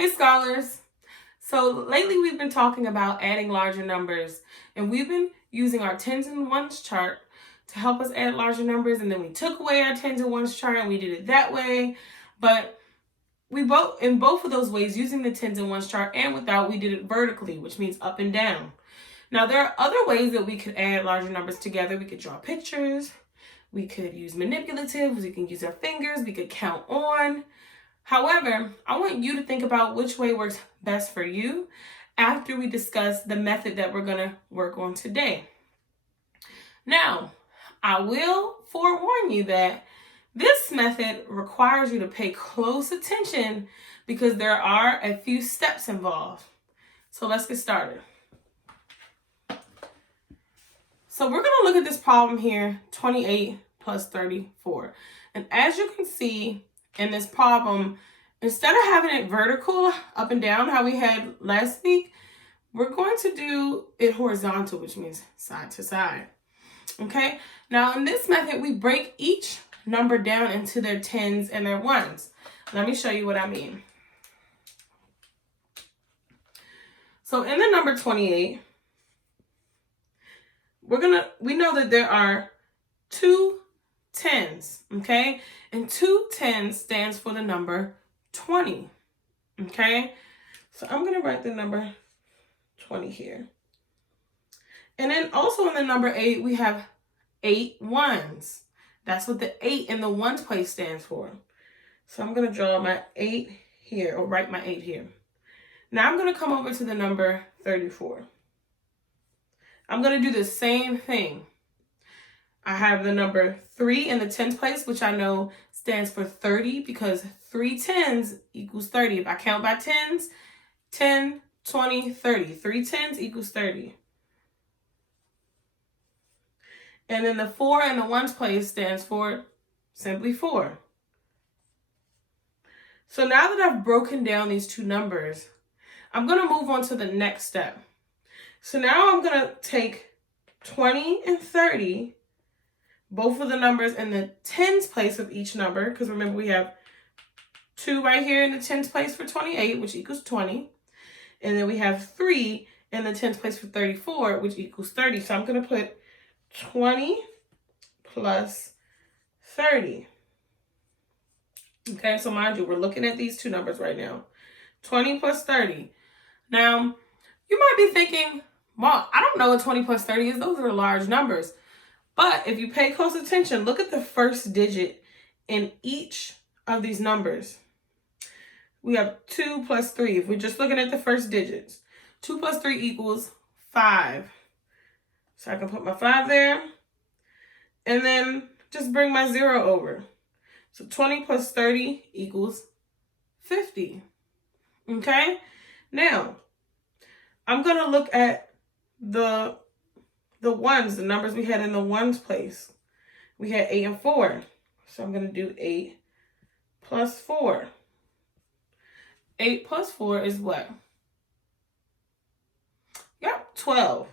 Hey scholars! So lately we've been talking about adding larger numbers, and we've been using our tens and ones chart to help us add larger numbers, and then we took away our tens and ones chart and we did it that way. But in both of those ways, using the tens and ones chart and without, we did it vertically, which means up and down. Now there are other ways that we could add larger numbers together. We could draw pictures, we could use manipulatives, we can use our fingers, we could count on. However, I want you to think about which way works best for you after we discuss the method that we're going to work on today. Now, I will forewarn you that this method requires you to pay close attention because there are a few steps involved. So let's get started. So we're going to look at this problem here, 28 plus 34. And as you can see in this problem, instead of having it vertical, up and down, how we had last week, we're going to do it horizontal, which means side to side. Okay? Now, in this method, we break each number down into their tens and their ones. Let me show you what I mean. So in the number 28, we know that there are two tens, okay? And 2 tens stands for the number 20, okay? So I'm going to write the number 20 here. And then also in the number 8, we have 8 ones. That's what the 8 in the ones place stands for. So I'm going to draw my 8 here, or write my 8 here. Now I'm going to come over to the number 34. I'm going to do the same thing. I have the number 3 in the tens place, which I know stands for 30 because 3 tens equals 30. If I count by tens, 10, 20, 30. 3 tens equals 30. And then the 4 in the ones place stands for simply 4. So now that I've broken down these two numbers, I'm going to move on to the next step. So now I'm going to take 20 and 30, both of the numbers in the tens place of each number, because remember we have 2 right here in the tens place for 28, which equals 20. And then we have 3 in the tens place for 34, which equals 30. So I'm going to put 20 plus 30. Okay, so mind you, we're looking at these two numbers right now. 20 plus 30. Now, you might be thinking, well, I don't know what 20 plus 30 is. Those are large numbers. But if you pay close attention, look at the first digit in each of these numbers. We have 2 plus 3. If we're just looking at the first digits, 2 plus 3 equals 5. So I can put my 5 there and then just bring my 0 over. So 20 plus 30 equals 50. Okay? Now, I'm going to look at the ones, the numbers we had in the ones place. We had 8 and 4. So I'm going to do 8 plus 4. 8 plus 4 is what? Yep, 12.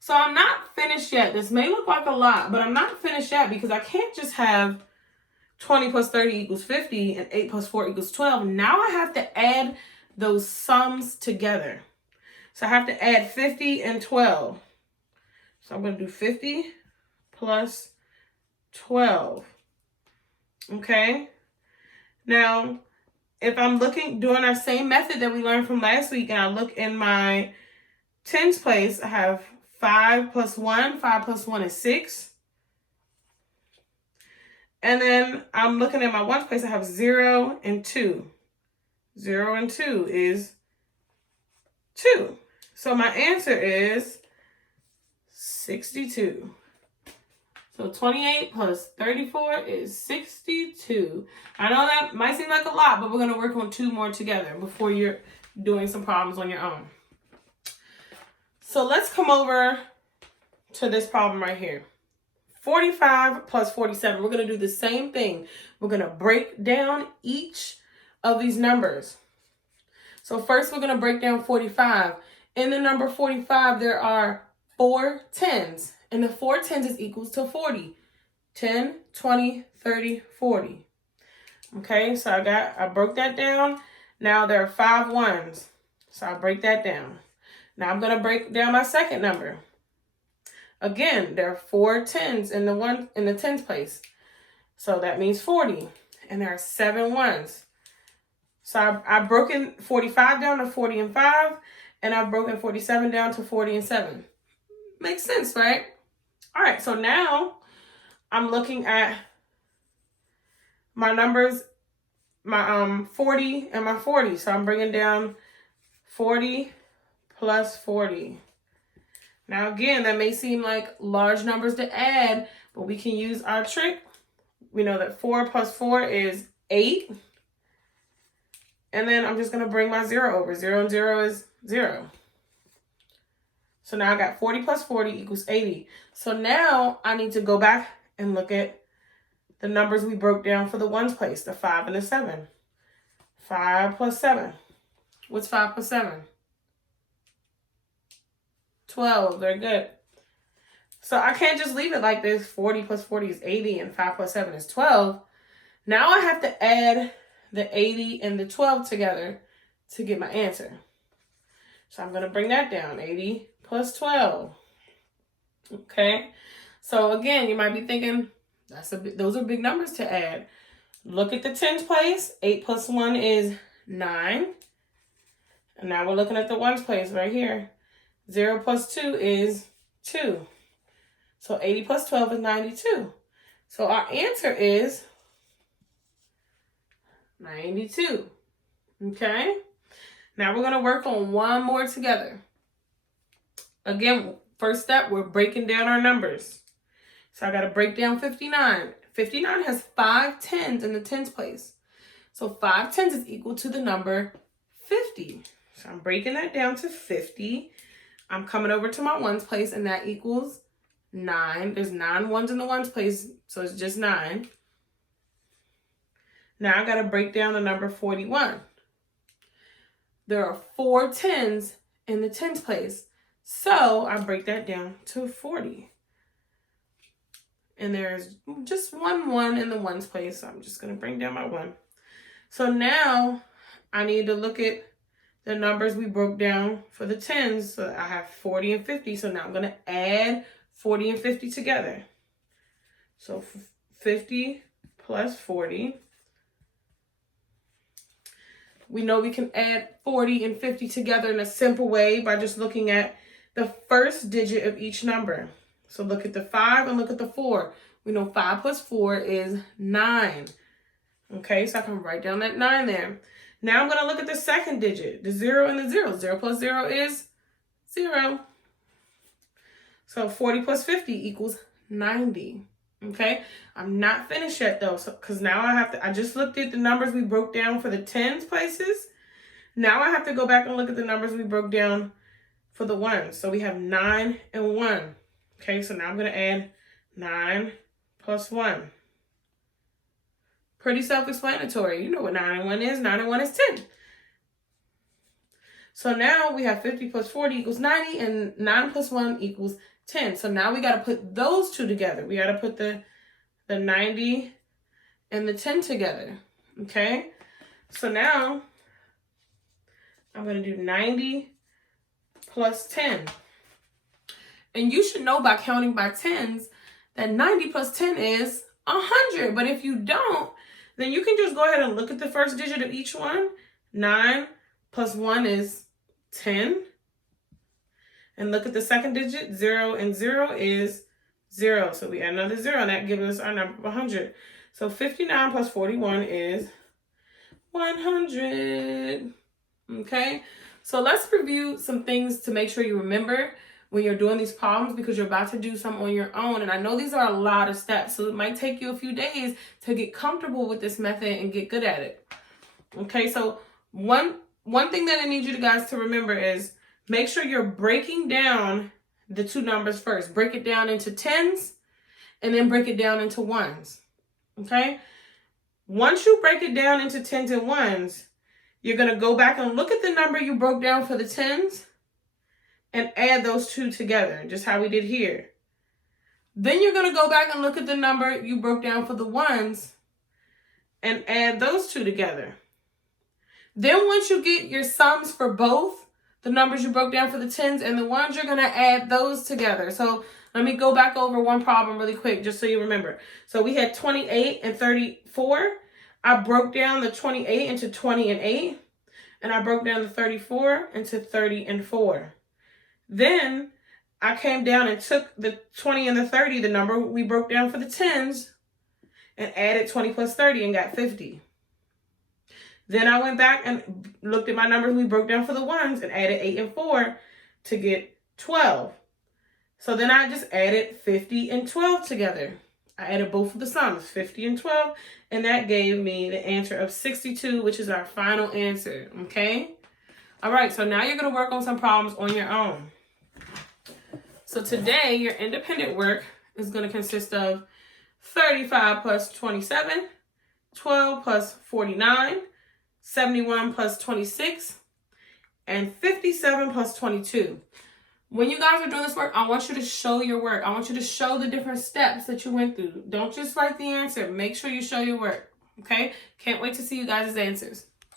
So I'm not finished yet. This may look like a lot, but I'm not finished yet because I can't just have 20 plus 30 equals 50 and 8 plus 4 equals 12. Now I have to add those sums together. So I have to add 50 and 12. So I'm going to do 50 plus 12. Okay? Now, if I'm doing our same method that we learned from last week, and I look in my tens place, I have 5 plus 1. 5 plus 1 is 6. And then I'm looking at my ones place, I have 0 and 2. 0 and 2 is 2. So my answer is 62. So 28 plus 34 is 62. I know that might seem like a lot, but we're going to work on 2 more together before you're doing some problems on your own. So let's come over to this problem right here. 45 plus 47. We're going to do the same thing. We're going to break down each of these numbers. So first we're going to break down 45. In the number 45, there are 4 tens. And the 4 tens is equals to 40. 10, 20, 30, 40. Okay, so I broke that down. Now there are 5 ones. So I'll break that down. Now I'm going to break down my second number. Again, there are 4 tens in the tens place. So that means 40. And there are 7 ones. So I've broken 45 down to 40 and 5. And I've broken 47 down to 40 and 7. Makes sense, right? All right, so now I'm looking at my numbers, my 40 and my 40. So I'm bringing down 40 plus 40. Now again, that may seem like large numbers to add, but we can use our trick. We know that 4 plus 4 is 8. And then I'm just going to bring my 0 over. 0 and 0 is 0. So now I got 40 plus 40 equals 80. So now I need to go back and look at the numbers we broke down for the ones place, the 5 and the 7. 5 plus 7. What's 5 plus 7? 12. Very good. So I can't just leave it like this. 40 plus 40 is 80 and 5 plus 7 is 12. Now I have to add the 80 and the 12 together to get my answer. So I'm going to bring that down. 80 plus 12. Okay. So again, you might be thinking, those are big numbers to add. Look at the tens place. 8 plus 1 is 9. And now we're looking at the ones place right here. 0 plus 2 is 2. So 80 plus 12 is 92. So our answer is 92. Okay? Now we're going to work on one more together. Again, first step, we're breaking down our numbers. So I got to break down 59. 59 has 5 tens in the tens place. So 5 tens is equal to the number 50. So I'm breaking that down to 50. I'm coming over to my ones place, and that equals 9. There's 9 ones in the ones place, so it's just 9. Now I got to break down the number 41. There are 4 tens in the tens place, so I break that down to 40. And there's just 1 in the ones place, so I'm just going to bring down my 1. So now I need to look at the numbers we broke down for the tens. So I have 40 and 50. So now I'm going to add 40 and 50 together. So 50 plus 40. We know we can add 40 and 50 together in a simple way by just looking at the first digit of each number. So look at the 5 and look at the 4. We know 5 plus 4 is 9. Okay, so I can write down that 9 there. Now I'm going to look at the second digit, the 0 and the 0. 0 plus 0 is 0. So 40 plus 50 equals 90. Okay, I'm not finished yet though, because now I just looked at the numbers we broke down for the tens places. Now I have to go back and look at the numbers we broke down for the ones. So we have 9 and 1. Okay, so now I'm going to add 9 plus 1. Pretty self-explanatory. You know what 9 and 1 is. 9 and 1 is 10. So now we have 50 plus 40 equals 90, and 9 plus 1 equals 10. So now we got to put those two together. We got to put the 90 and the 10 together. Okay? So now I'm going to do 90 plus 10. And you should know by counting by tens that 90 plus 10 is 100. But if you don't, then you can just go ahead and look at the first digit of each one. 9 plus 1 is 10. And look at the second digit. 0 and 0 is 0. So we add another 0, and that gives us our number of 100. So 59 plus 41 is 100. Okay? So let's review some things to make sure you remember when you're doing these problems, because you're about to do some on your own. And I know these are a lot of steps, so it might take you a few days to get comfortable with this method and get good at it. Okay, so one thing that I need you guys to remember is make sure you're breaking down the two numbers first. Break it down into tens and then break it down into ones. Okay? Once you break it down into tens and ones, you're going to go back and look at the number you broke down for the tens and add those two together, just how we did here. Then you're going to go back and look at the number you broke down for the ones and add those two together. Then once you get your sums for both, the numbers you broke down for the tens and the ones, you're going to add those together. So let me go back over one problem really quick just so you remember. So we had 28 and 34. I broke down the 28 into 20 and 8. And I broke down the 34 into 30 and 4. Then I came down and took the 20 and the 30, the number we broke down for the tens, and added 20 plus 30 and got 50. Then I went back and looked at my numbers we broke down for the ones and added 8 and 4 to get 12. So then I just added 50 and 12 together. I added both of the sums, 50 and 12, and that gave me the answer of 62, which is our final answer, okay? All right, so now you're going to work on some problems on your own. So today, your independent work is going to consist of 35 plus 27, 12 plus 49, 71 plus 26, and 57 plus 22. When you guys are doing this work, I want you to show your work. I want you to show the different steps that you went through. Don't just write the answer. Make sure you show your work, okay? Can't wait to see you guys' answers.